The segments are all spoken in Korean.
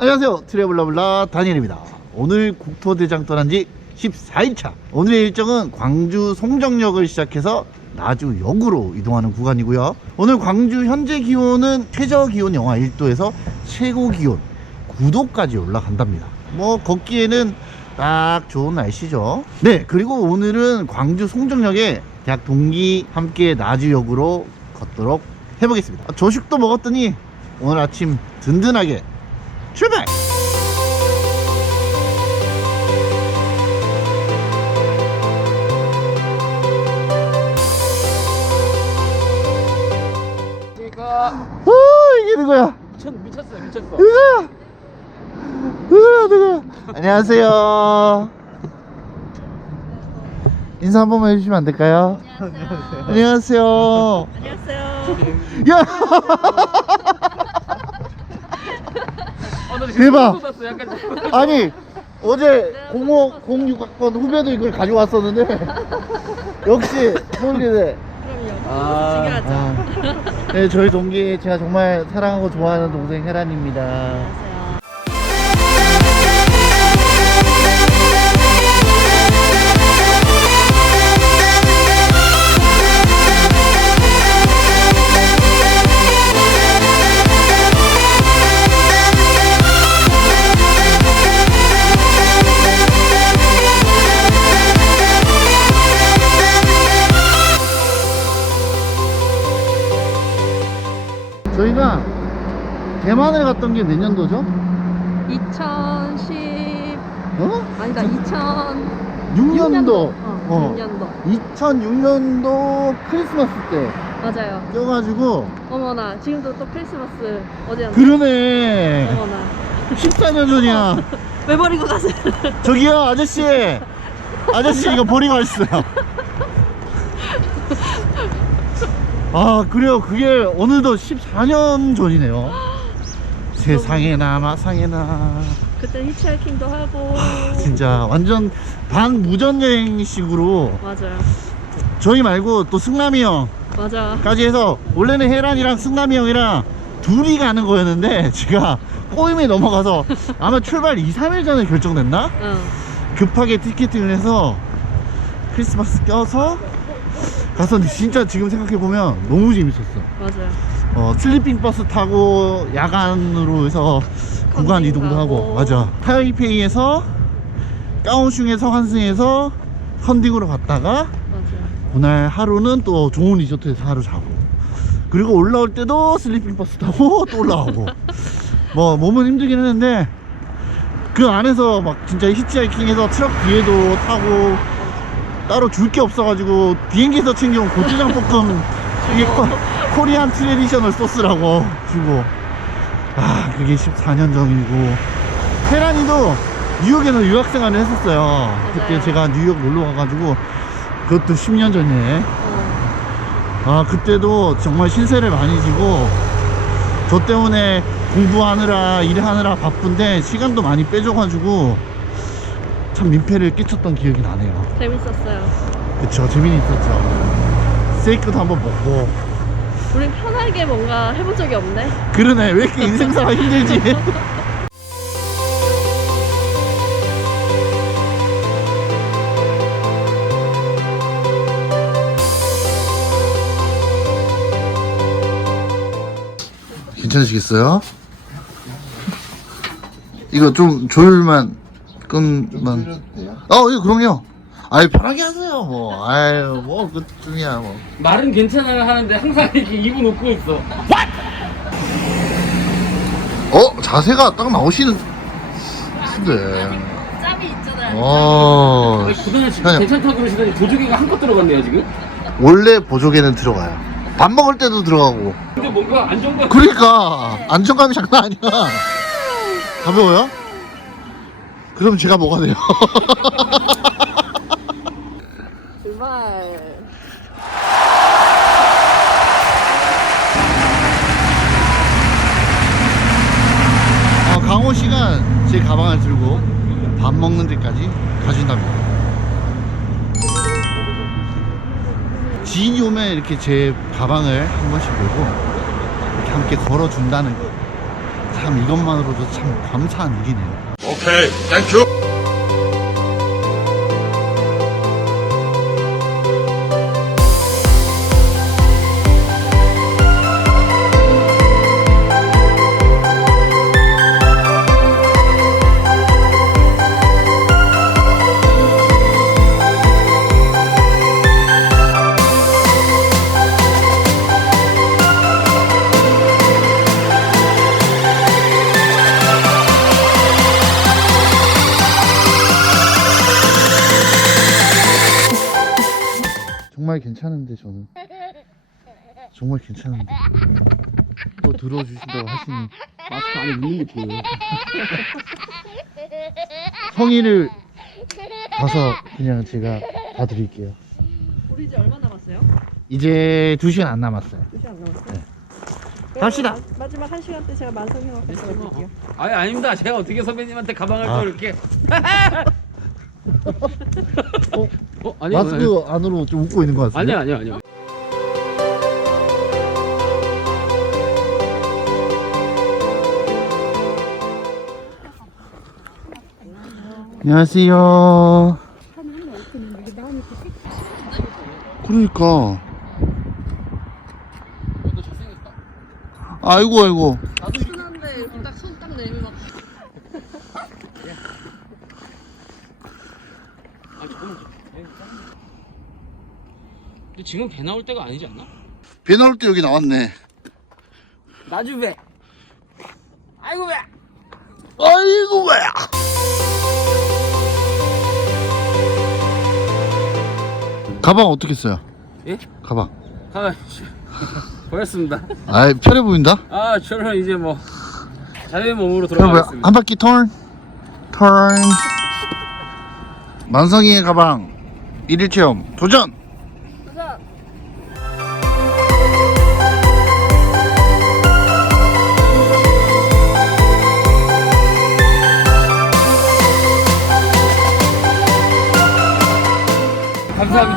안녕하세요. 트래블러블라 다니엘입니다. 오늘 국토대장 떠난 지 14일차. 오늘의 일정은 광주 송정역을 시작해서 나주역으로 이동하는 구간이고요. 오늘 광주 현재 기온은 최저 기온 영하 1도에서 최고 기온 9도까지 올라간답니다. 뭐 걷기에는 딱 좋은 날씨죠. 네 그리고 오늘은 광주 송정역에 대학 동기 함께 나주역으로 걷도록 해보겠습니다. 조식도 먹었더니 오늘 아침 든든하게 출발! 오, 이게 누구야? 미쳤 미쳤어요 미쳤어. 누구야? 누구야, 누구야? 안녕하세요. 인사 한 번만 해주시면 안 될까요? 안녕하세요. 안녕하세요. 야! 아, 나 지금 대박. 돋았어, 약간. 아니, 어제 05, 06학번 후배도 이걸 가져왔었는데, 역시 서울예대. 그럼요. 아, 중요하죠. 아, 네, 저희 동기 제가 정말 사랑하고 좋아하는 동생 혜란입니다. 대만을 갔던 게몇 년도죠? 2010 어? 아니다 2000 6년도. 어, 어. 6년도 2006년도 크리스마스 때 맞아요. 껴가지고 어머나 지금도 또 크리스마스 어제였나? 그러네. 어머나 14년 전이야. 왜 버리고 가세요? 저기요 아저씨. 아저씨 이거 버리고 왔어요. 아 그래요 그게 어느덧 14년 전이네요. 세상에나 마상에나. 그때 히치하이킹도 하고 진짜 완전 반 무전 여행식으로 맞아요. 저희 말고 또 승남이 형까지 맞아. 해서 원래는 혜란이랑 승남이 형이랑 둘이 가는 거였는데 제가 꼬임에 넘어가서 아마 출발 2, 3일 전에 결정됐나? 응. 급하게 티켓팅을 해서 크리스마스 껴서 갔었는데 진짜 지금 생각해보면 너무 재밌었어 맞아요. 어, 슬리핑 버스 타고 야간으로 해서 구간 이동도 하고. 맞아. 타이페이에서 까오슝에서 환승해서 컨딩으로 갔다가. 그날 하루는 또 좋은 리조트에서 하루 자고. 그리고 올라올 때도 슬리핑 버스 타고 또 올라가고. 뭐 몸은 힘들긴 했는데 그 안에서 막 진짜 히치하이킹해서 트럭 뒤에도 타고 따로 줄 게 없어가지고 비행기에서 챙겨온 고추장 볶음 이게 코, 코리안 트레디셔널 소스라고 주고. 아 그게 14년 전이고. 테란이도 뉴욕에서 유학생활을 했었어요. 그때 맞아요. 제가 뉴욕 놀러 가가지고 그것도 10년 전이네. 어. 아 그때도 정말 신세를 많이 지고 저 때문에 공부하느라 일하느라 바쁜데 시간도 많이 빼줘가지고 참 민폐를 끼쳤던 기억이 나네요. 재밌었어요. 그쵸 재미는 있었죠. 스테이크도 한번 먹고 우린 편하게 뭔가 해본 적이 없네. 그러네. 왜 이렇게 인생 살아 힘들지? 괜찮으시겠어요? 이거 좀 조율만 끈만. 어 이거 그럼요 아이 편하게 하세요 뭐 아유 뭐 그쯤이야 뭐 말은 괜찮아요 하는데 항상 이렇게 입은 웃고 있어. 어 자세가 딱 나오시는 데 짬이 있잖아요. 어 아니, 그동안 지금 형님, 괜찮다고 그러시더니 조조개가 한껏 들어갔네요 지금. 원래 보조개는 들어가요 밥 먹을 때도 들어가고 근데 뭔가 안정감. 그러니까 안정감이 장난 아니야 가벼워요? 그럼 제가 뭐가 돼요? 정말. 어, 강호 씨가 제 가방을 들고 밥 먹는 데까지 가준답니다. 지인이 오면 이렇게 제 가방을 한 번씩 들고 이렇게 함께 걸어준다는 거. 참 이것만으로도 참 감사한 일이네요. 오케이, 땡큐. 정말 괜찮은데 저는 정말 괜찮은데 또 들어주신다고 하시니 마스크 안에 있는 게 보여요. 성의를 봐서 그냥 제가 봐드릴게요. 우리 이제 얼마 남았어요? 이제 2시간 안 남았어요. 2시간 남았어요? 네. 갑시다. 마- 마지막 1시간 때 제가 만성형을 네, 드릴게요 아니 아닙니다. 제가 어떻게 선배님한테 가방을 아. 또 이렇게. 어? 어 아니요. 마스크 안으로 좀 웃고 있는 것 같은데? 아니요 아니요 아니요. 안녕하세요. 그러니까. 너 잘생겼다. 아이고, 아이고. 이렇게 딱 손 딱 내밀면 아 잠깐만. 근데 지금 배 나올 때가 아니지 않나? 배 나올 때 여기 나왔네. 나주 배. 아이고 배. 아이고, 왜? 가방 어떻게 써요? 예? 가방. 아 보였습니다. 아, 편해 보인다? 아 저는 이제 뭐 자유의 몸으로? 돌아가겠습니다. 한 바퀴 턴. 턴. 만성이의 가방. 일일 체험! 도전!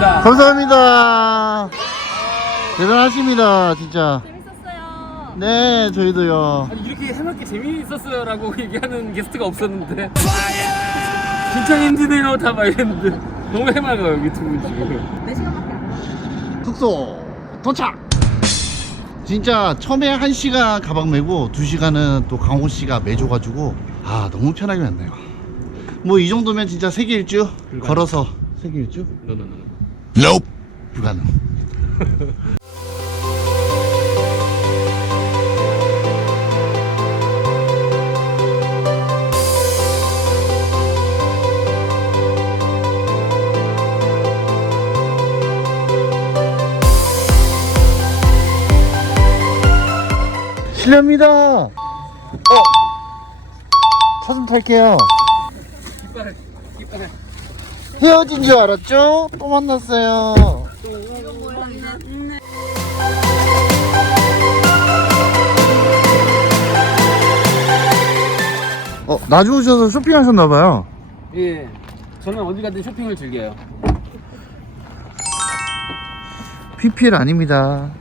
감사합니다. 감사합니다. 대단하십니다, 진짜. 재밌었어요 네, 저희도요. 아니 이렇게 해맑게 재미있었어요라고 얘기하는 게스트가 없었는데 진짜 힘드네요 다막 이랬는데 너무 해맑아요 여기 두 분 지금 4시간밖에 안 남았어요 숙소 도착! 진짜 처음에 한 시간 가방 메고 두 시간은 또 강호 씨가 매줘가지고 아 너무 편하게 왔네요. 뭐 이 정도면 진짜 세계 일주. 걸어서 세계 일주 너너너 Nope. 불가능. 실례합니다. 어, 차좀 탈게요. 헤어진 줄 알았죠? 또 만났어요. 어, 나주 오셔서 쇼핑하셨나봐요. 예 저는 어디 가든 쇼핑을 즐겨요 PPL 아닙니다.